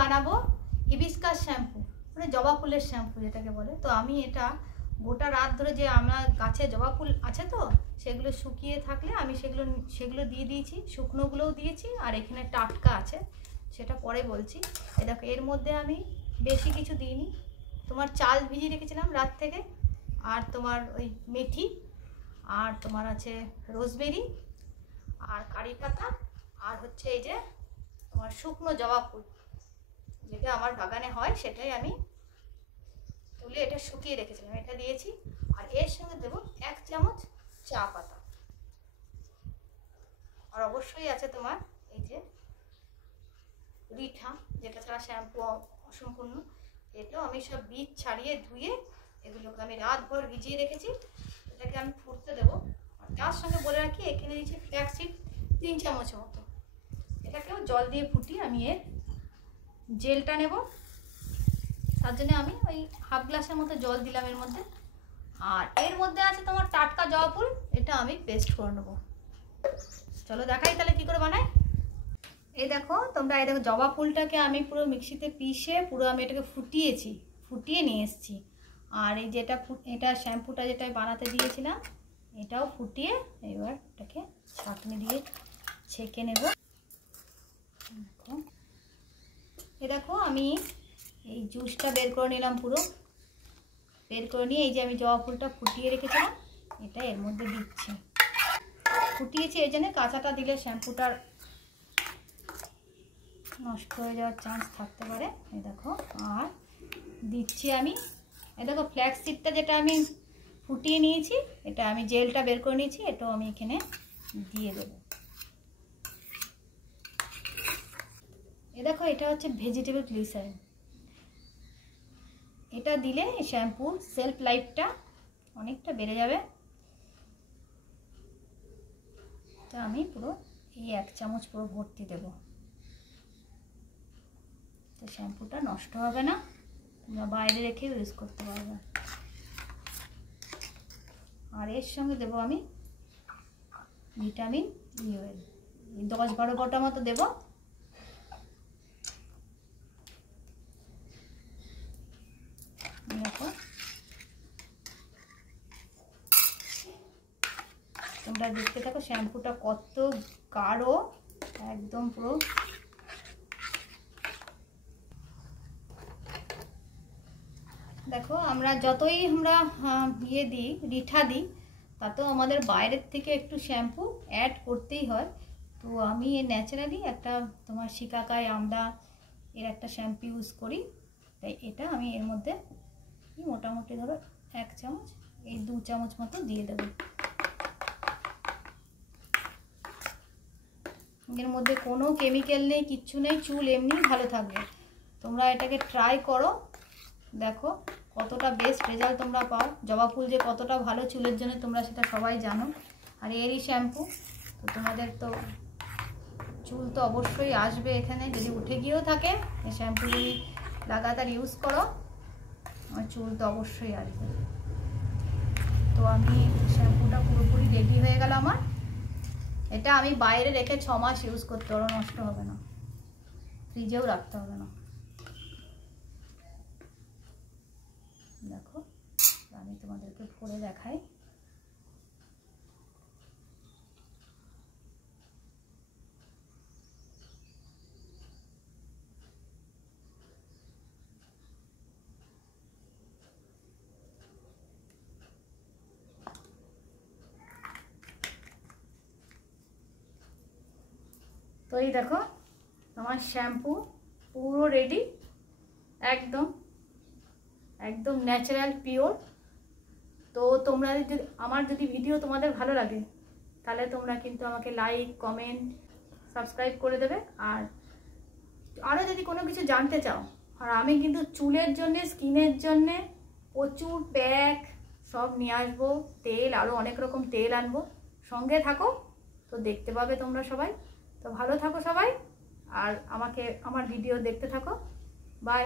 বানাবো hibiscus shampoo, মানে জবা ফুলের শ্যাম্পু যেটাকে বলে। তো আমি এটা গোটা রাত ধরে, যে আমার গাছে জবা ফুল আছে তো সেগুলো শুকিয়ে থাকলে আমি সেগুলো দিয়ে দিয়েছি, শুকনোগুলোও দিয়েছি, আর এখানে টাটকা আছে সেটা পরে বলছি। এই দেখো, এর মধ্যে আমি বেশি কিছু দিইনি, তোমার চাল ভিজিয়ে রেখেছিলাম রাত থেকে, আর তোমার ওই মেথি, আর তোমার আছে রোজমেরি, আর কারি পাতা, আর হচ্ছে এই যে তোমার শুকনো জবা ফুল যেটা আমার বাগানে হয়, সেটাই আমি তুলে এটা শুকিয়ে রেখেছিলাম, এটা দিয়েছি। আর এর সঙ্গে দেবো 1 চামচ চা পাতা, আর অবশ্যই আছে তোমার এই যে রিঠা, যেটা ছাড়া শ্যাম্পু অসম্পূর্ণ। এটাও আমি সব বীজ ছাড়িয়ে ধুয়ে এগুলোকে আমি রাতভর ভিজিয়ে রেখেছি, এটাকে আমি ফুটতে দেবো। আর তার সঙ্গে বলে রাখি, এখানে দিয়েছি ফ্ল্যাক্সিড 3 চামচ মতো, এটাকেও জল দিয়ে ফুটিয়ে আমি এর জেলটা নেব। তার জন্য আমি ওই হাফ গ্লাসের মতো জল দিলাম এর মধ্যে। আর এর মধ্যে আছে তোমার টাটকা জবা ফুল, এটা আমি পেস্ট করে নেবো। চলো দেখাই তাহলে কি করে বানাই। এই দেখো তোমরা, এই দেখো জবা ফুলটাকে আমি পুরো মিক্সিতে পিষে পুরো আমি এটাকে ফুটিয়ে নিয়ে এসেছি। আর এই যেটা এটা শ্যাম্পুটা যেটা বানাতে দিয়েছিলাম, এটাও ফুটিয়ে এবার এটাকে ছাঁকনি দিয়ে ছেঁকে নেব। দেখো, এই দেখো আমি এই জুসটা বের করে নিলাম, পুরো বের করে নিয়ে এই যে আমি জবা ফুলটা ফুটিয়ে রেখেছিলাম এটা এর মধ্যে দিচ্ছি। ফুটিয়েছি এই জন্য, কাঁচাটা দিলে শ্যাম্পুটার নষ্ট হয়ে যাওয়ার চান্স থাকতে পারে। এই দেখো, আর দিচ্ছি আমি এই দেখো ফ্ল্যাক্সিডটা যেটা আমি ফুটিয়ে নিয়েছি, এটা আমি জেলটা বের করে নিয়েছি, এটাও আমি এখানে দিয়ে দেবো। এই দেখো, এটা হচ্ছে ভেজিটেবল গ্লিসারিন, এটা দিলে শ্যাম্পুর সেলফ লাইফটা অনেকটা বেড়ে যাবে। তো আমি পুরো এই 1 চামচ পুরো ভর্তি দেব, তো শ্যাম্পুটা নষ্ট হবে না, তোমরা বাইরে রেখে ইউজ করতে পারবে। আর এর সঙ্গে দেবো আমি ভিটামিন ই অয়েল, 10-12 ফোঁটা মতো দেবো। দেখো, তোমরা দেখতে থাকো শ্যাম্পুটা কত গাঢ়, একদম পুরো। দেখো, আমরা যতই ইয়ে দিই, রিঠা দিই, তাতেও আমাদের বাইরের থেকে একটু শ্যাম্পু অ্যাড করতেই হয়। তো আমি ন্যাচারালি একটা তোমার শিকাকাই আমড়া এর একটা শ্যাম্পু ইউজ করি, তাই এটা আমি এর মধ্যে মোটামুটি ধরো 1 চামচ, এই 2 চামচ মতো দিয়ে দেবো। এর মধ্যে কোনো কেমিক্যাল নেই, কিচ্ছু নেই, চুল এমনি ভালো থাকবে। তোমরা এটাকে ট্রাই করো, দেখো কতটা বেস্ট রেজাল্ট তোমরা পাও। জবা ফুল যে কতটা ভালো চুলের জন্য তোমরা সেটা সবাই জানো। আর এরই শ্যাম্পু, তো তোমাদের তো চুল তো অবশ্যই আসবে এখানে, যদি উঠে গিয়েও থাকে এই শ্যাম্পু যদি লাগাতার ইউজ করো, আমার চুল তো অবশ্যই আসবে। তো আমি শ্যাম্পুটা পুরোপুরি রেডি হয়ে গেল আমার। এটা আমি বাইরে রেখে 6 মাস ইউজ করতে পারবো, নষ্ট হবে না, ফ্রিজেও রাখতে হবে না। দেখো, আমি তোমাদেরকে পরে দেখাই। তো এই দেখো আমার শ্যাম্পু পুরো রেডি, একদম একদম ন্যাচারাল পিওর। তো তোমরা যদি ভিডিও তোমাদের ভালো লাগে, তাহলে তোমরা কিন্তু আমাকে লাইক, কমেন্ট, সাবস্ক্রাইব করে দেবে। আর আরও যদি কোনো কিছু জানতে চাও, আর আমি কিন্তু চুলের জন্যে, স্কিনের জন্যে প্রচুর প্যাক সব নিয়ে আসবো, তেল, আরও অনেক রকম তেল আনবো। সঙ্গে থাকো, তো দেখতে পাবে তোমরা সবাই। তো ভালো থাকো সবাই, আর আমার ভিডিও দেখতে থাকো। বাই।